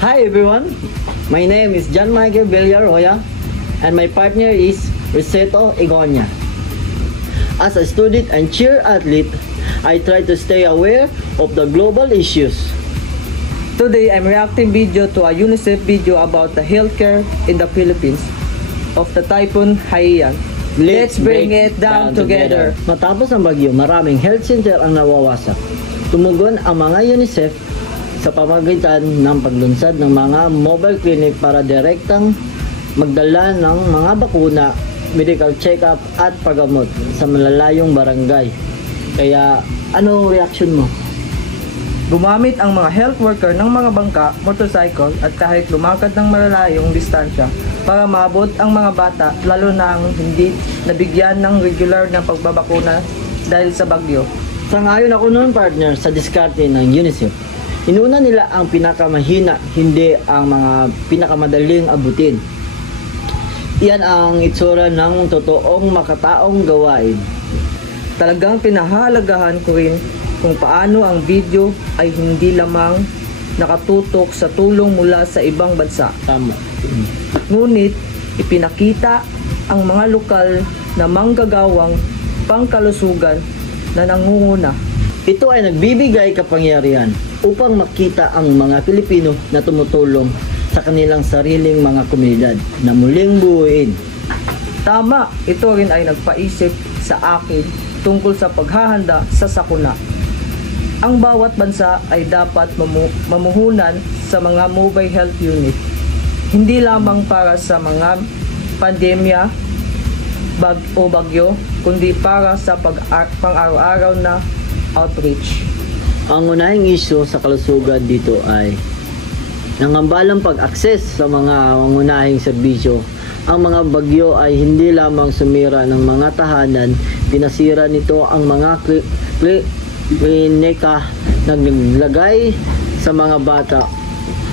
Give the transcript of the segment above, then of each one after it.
Hi everyone, my name is John Michael Villaroya and my partner is Riseto Igonia. As a student and cheer athlete, I try to stay aware of the global issues. Today, I'm reacting video to a UNICEF video about the healthcare in the Philippines of the Typhoon Haiyan. Let's bring it down together. Matapos ang bagyo, maraming health center ang nawawasak. Tumugon ang mga UNICEF sa pamamagitan ng paglunsad ng mga mobile clinic para direktang magdala ng mga bakuna, medical check-up at paggamot sa malalayong barangay. Kaya, ano reaction mo? Gumamit ang mga health worker ng mga bangka, motorcycle at kahit lumakad ng malalayong distansya para maabot ang mga bata, lalo na ang hindi nabigyan ng regular na pagbabakuna dahil sa bagyo. Sangayon ako noon, partner, sa diskarte ng UNICEF. Inuna nila ang pinakamahina, hindi ang mga pinakamadaling abutin. Iyan ang itsura ng totoong makataong gawain. Talagang pinahalagahan ko rin kung paano ang video ay hindi lamang nakatutok sa tulong mula sa ibang bansa. Tama. Ngunit ipinakita ang mga lokal na manggagawang pangkalusugan na nangunguna. Ito ay nagbibigay kapangyarihan upang makita ang mga Pilipino na tumutulong sa kanilang sariling mga komunidad na muling buuin. Tama, ito rin ay nagpaisip sa akin tungkol sa paghahanda sa sakuna. Ang bawat bansa ay dapat mamuhunan sa mga mobile health unit. Hindi lamang para sa mga pandemya o bagyo, kundi para sa pang-araw-araw na outreach. Ang unahing isyu sa kalusugan dito ay nangambalang pag-access sa mga unahing serbisyo. Ang mga bagyo ay hindi lamang sumira ng mga tahanan, pinasira nito ang mga klinika, naglagay sa mga bata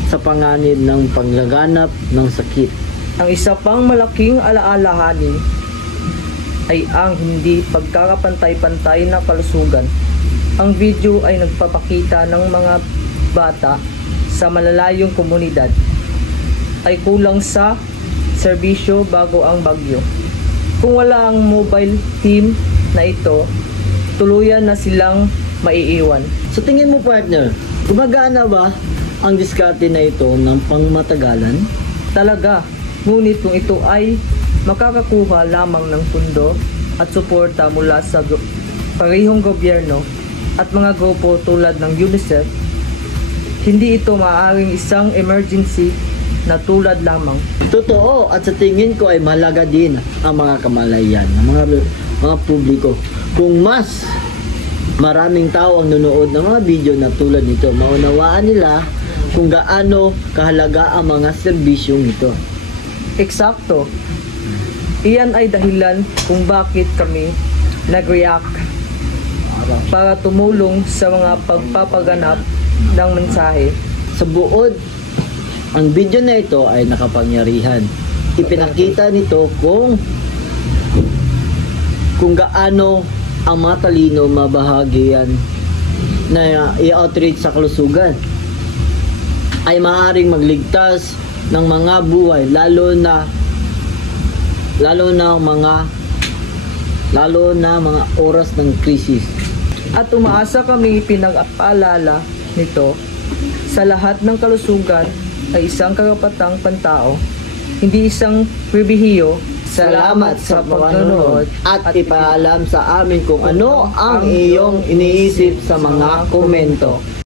sa panganib ng paglaganap ng sakit. Ang isa pang malaking alaalahanin ay ang hindi pagkakapantay-pantay na kalusugan. Ang video ay nagpapakita ng mga bata sa malalayong komunidad ay kulang sa serbisyo bago ang bagyo. Kung wala ang mobile team na ito, tuluyan na silang maiiwan. Sa tingin mo, partner, gumagana ba ang diskarte na ito ng pangmatagalan? Talaga, ngunit kung ito ay makakakuha lamang ng pundo at suporta mula sa parehong gobyerno at mga grupo tulad ng UNICEF, hindi ito maaaring isang emergency na tulad lamang. Totoo, at sa tingin ko ay mahalaga din ang mga kamalayan, ang mga publiko. Kung mas maraming tao ang nunood ng mga video na tulad nito, maunawaan nila kung gaano kahalaga ang mga serbisyong ito. Eksakto. Iyan ay dahilan kung bakit kami nag-react para tumulong sa mga pagpapaganap ng mensahe. Sa buod, ang video na ito ay nakapangyarihan. Ipinakita nito kung gaano ang matalino mabahagian na i-outreach sa kalusugan ay maaaring magligtas ng mga buhay, lalo na mga oras ng krisis. At umaasa kami pinag-apaalala nito sa lahat ng kalusugan ay isang karapatang pantao, hindi isang pribilehiyo. Salamat sa panonood at ipaalam sa amin kung ano ang iyong iniisip sa mga komento.